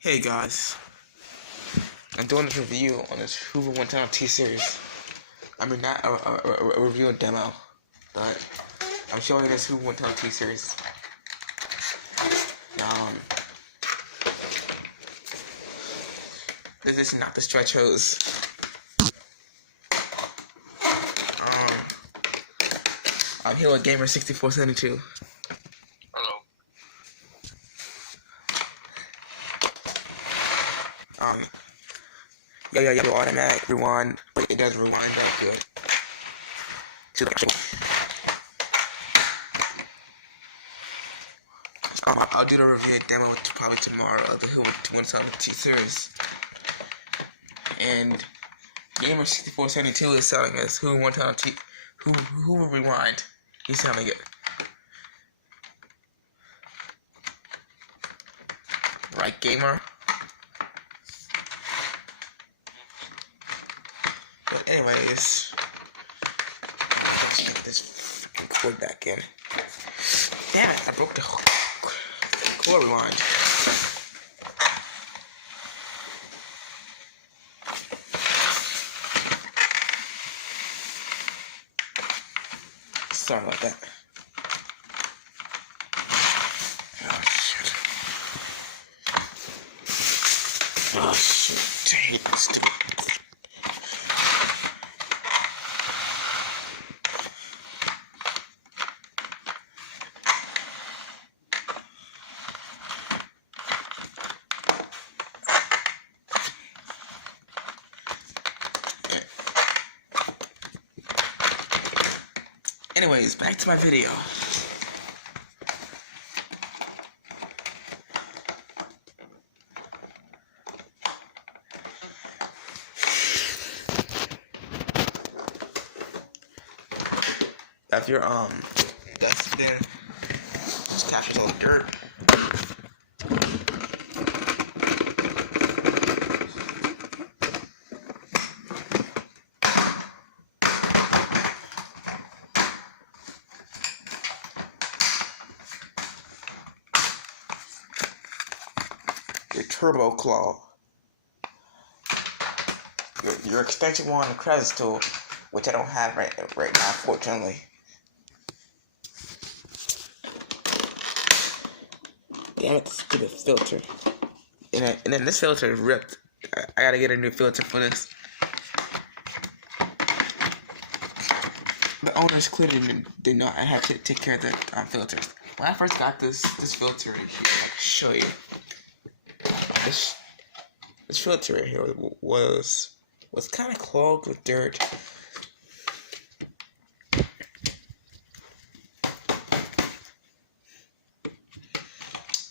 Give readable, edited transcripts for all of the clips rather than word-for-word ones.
Hey guys, I'm doing this review on this Hoover One Time T series. I mean, not a review and demo, but I'm showing you this Hoover One Time T series. Um, this is not the stretch hose. I'm here with Gamer 6472. Hello. Yeah, automatic rewind, but it doesn't rewind that good. To the actual. I'll do the review demo probably tomorrow of the Hoover One Time T series. And Gamer 6472 is selling us Hoover One Time T Hoover Rewind. He's selling it. Right, Gamer? But anyways, let's get this freaking cord back in. Damn it, I broke the cord rewind. Sorry about that. Oh shit. Oh shit. I hate this stuff. Anyways, back to my video. If your dust there, just captures all the dirt. Your turbo claw, your extension one, the crevice tool, which I don't have right now, fortunately. Damn it, stupid filter. And then this filter is ripped. I gotta get a new filter for this. The owners clearly did not have to take care of the filters. When I first got this filter right here, I can show you. This filter right here was kind of clogged with dirt.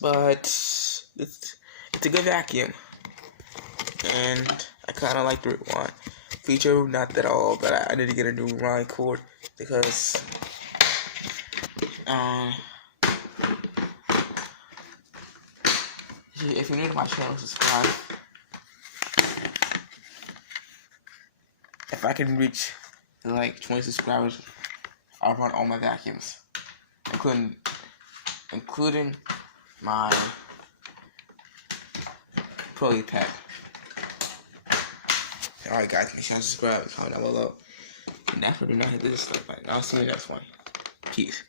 But it's a good vacuum, and I kind of like the rewind feature. Not at all, but I need to get a new rewind cord because if you're new to my channel, subscribe. If I can reach like 20 subscribers, I'll run all my vacuums, including my Pro Pet. Alright guys, make sure to subscribe and comment down below. And definitely do not hit this like button. I'll see you next one. Peace.